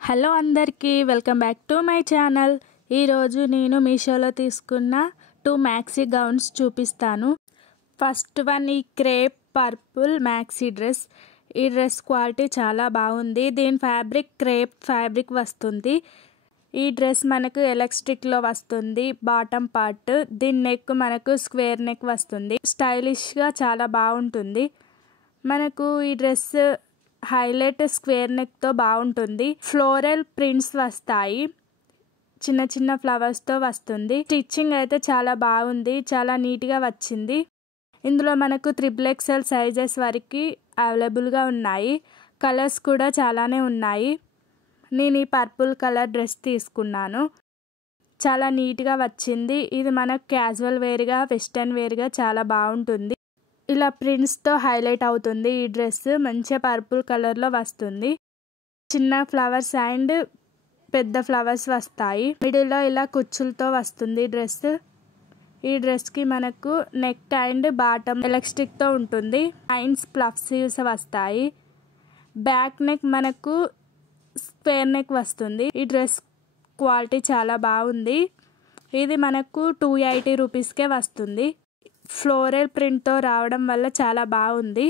Hello అందరికీ welcome back to my channel. ఈరోజు నేను మీషోలో తీసుకున్న 2 మ్యాక్సీ గౌన్స్ చూపిస్తాను. ఫస్ట్ వన్ ఈ క్రేప్ పర్పుల్ మ్యాక్సీ డ్రెస్. ఈ డ్రెస్ క్వాలిటీ చాలా బాగుంది. దీని ఫ్యాబ్రిక్ క్రేప్ ఫ్యాబ్రిక్ వస్తుంది. ఈ డ్రెస్ మనకు ఎలాస్టిక్లో వస్తుంది. బాటమ్ పార్ట్ దీని నెక్ మనకు స్క్వేర్ నెక్ వస్తుంది. స్టైలిష్గా చాలా బాగుంటుంది. మనకు ఈ డ్రెస్ హైలైట్ స్క్వేర్ నెక్తో బాగుంటుంది. ఫ్లోరల్ ప్రింట్స్ వస్తాయి, చిన్న చిన్న ఫ్లవర్స్తో వస్తుంది. స్టిచ్చింగ్ అయితే చాలా బాగుంది, చాలా నీట్గా వచ్చింది. ఇందులో మనకు XXL సైజెస్ వరకు అవైలబుల్గా ఉన్నాయి. కలర్స్ కూడా చాలానే ఉన్నాయి. నేను ఈ పర్పుల్ కలర్ డ్రెస్ తీసుకున్నాను. చాలా నీట్గా వచ్చింది. ఇది మనకు క్యాజువల్ వేర్గా వెస్టర్న్ వేర్గా చాలా బాగుంటుంది. ఇలా ప్రింట్స్తో హైలైట్ అవుతుంది. ఈ డ్రెస్ మంచిగా పర్పుల్ కలర్లో వస్తుంది. చిన్న ఫ్లవర్స్ అండ్ పెద్ద ఫ్లవర్స్ వస్తాయి. మిడిల్లో ఇలా కుచ్చులతో వస్తుంది డ్రెస్. ఈ డ్రెస్కి మనకు నెక్ అండ్ బాటమ్ ఎలాస్టిక్తో ఉంటుంది. హ్యాండ్స్ ప్లఫ్ స్లీవ్స్ వస్తాయి. బ్యాక్ నెక్ మనకు స్క్వేర్ నెక్ వస్తుంది. ఈ డ్రెస్ క్వాలిటీ చాలా బాగుంది. ఇది మనకు 280 రూపీస్కే వస్తుంది. ఫ్లోరల్ ప్రింట్తో రావడం వల్ల చాలా బాగుంది.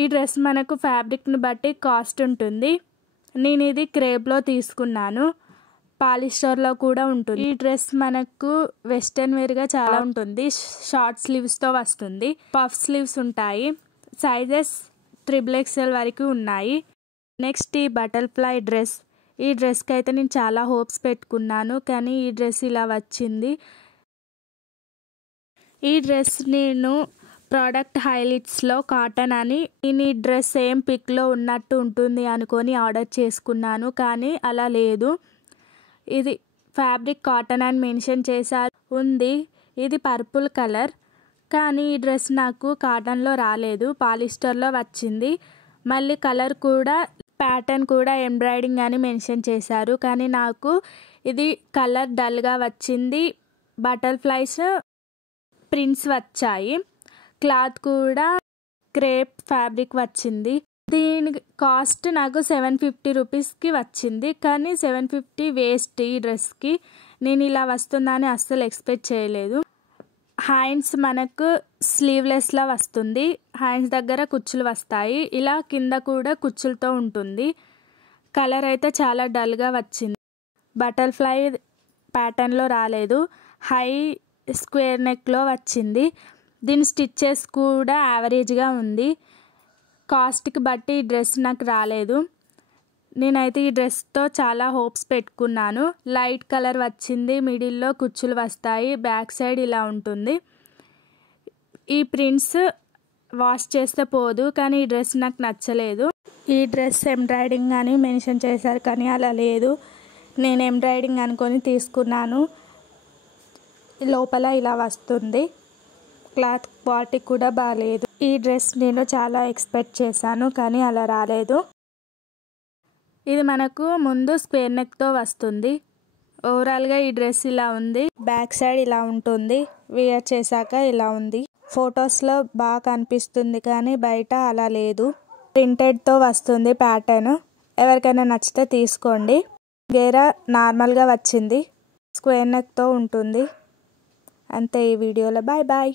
ఈ డ్రెస్ మనకు ఫ్యాబ్రిక్ని బట్టి కాస్ట్ ఉంటుంది. నేను ఇది క్రేప్లో తీసుకున్నాను. పాలిస్టర్లో కూడా ఉంటుంది. ఈ డ్రెస్ మనకు వెస్టర్న్ వేర్గా చాలా ఉంటుంది. షార్ట్ స్లీవ్స్తో వస్తుంది. పఫ్ స్లీవ్స్ ఉంటాయి. సైజెస్ XXL వరకు ఉన్నాయి. నెక్స్ట్ ఈ బటర్ఫ్లై డ్రెస్. ఈ డ్రెస్కి అయితే నేను చాలా హోప్స్ పెట్టుకున్నాను, కానీ ఈ డ్రెస్ ఇలా వచ్చింది. ఈ డ్రెస్ నేను ప్రోడక్ట్ హైలైట్స్లో కాటన్ అని నేను ఈ డ్రెస్ సేమ్ పిక్లో ఉన్నట్టు ఉంటుంది అనుకొని ఆర్డర్ చేసుకున్నాను, కానీ అలా లేదు. ఇది ఫ్యాబ్రిక్ కాటన్ అని మెన్షన్ చేశారు ఉంది. ఇది పర్పుల్ కలర్, కానీ ఈ డ్రెస్ నాకు కాటన్లో రాలేదు, పాలిస్టర్లో వచ్చింది. మళ్ళీ కలర్ కూడా ప్యాటర్న్ కూడా ఎంబ్రాయిడింగ్ అని మెన్షన్ చేశారు, కానీ నాకు ఇది కలర్ డల్గా వచ్చింది. బటర్ఫ్లైస్ ప్రింట్స్ వచ్చాయి. క్లాత్ కూడా క్రేప్ ఫ్యాబ్రిక్ వచ్చింది. దీని కాస్ట్ నాకు 750 రూపీస్కి వచ్చింది, కానీ 750 వేస్ట్ ఈ డ్రెస్కి. నేను ఇలా వస్తుందని అస్సలు ఎక్స్పెక్ట్ చేయలేదు. హ్యాండ్స్ మనకు స్లీవ్లెస్లా వస్తుంది. హ్యాండ్స్ దగ్గర కుచ్చులు వస్తాయి. ఇలా కింద కూడా కుచ్చులతో ఉంటుంది. కలర్ అయితే చాలా డల్గా వచ్చింది. బటర్ఫ్లై ప్యాటర్న్లో రాలేదు. హై స్క్వేర్ నెక్లో వచ్చింది. దీని స్టిచ్చెస్ కూడా యావరేజ్గా ఉంది. కాస్ట్కి బట్టి ఈ డ్రెస్ నాకు రాలేదు. నేనైతే ఈ డ్రెస్తో చాలా హోప్స్ పెట్టుకున్నాను. లైట్ కలర్ వచ్చింది. మిడిల్లో కుచ్చులు వస్తాయి. బ్యాక్ సైడ్ ఇలా ఉంటుంది. ఈ ప్రింట్స్ వాష్ చేస్తే పోదు, కానీ ఈ డ్రెస్ నాకు నచ్చలేదు. ఈ డ్రెస్ ఎంబ్రాయిడింగ్ అని మెన్షన్ చేశారు, కానీ అలా లేదు. నేను ఎంబ్రాయిడింగ్ అనుకొని తీసుకున్నాను. లోపల ఇలా వస్తుంది. క్లాత్ క్వాలిటీ కూడా బాగాలేదు. ఈ డ్రెస్ నేను చాలా ఎక్స్పెక్ట్ చేశాను, కానీ అలా రాలేదు. ఇది మనకు ముందు స్క్వేర్ నెక్తో వస్తుంది. ఓవరాల్గా ఈ డ్రెస్ ఇలా ఉంది. బ్యాక్ సైడ్ ఇలా ఉంటుంది. వేర్ చేశాక ఇలా ఉంది. ఫొటోస్లో బాగా కనిపిస్తుంది, కానీ బయట అలా లేదు. ప్రింటెడ్తో వస్తుంది ప్యాటర్న్. ఎవరికైనా నచ్చితే తీసుకోండి. గేరా నార్మల్గా వచ్చింది. స్క్వేర్ నెక్తో ఉంటుంది. అంతే ఈ వీడియోలో. Bye bye.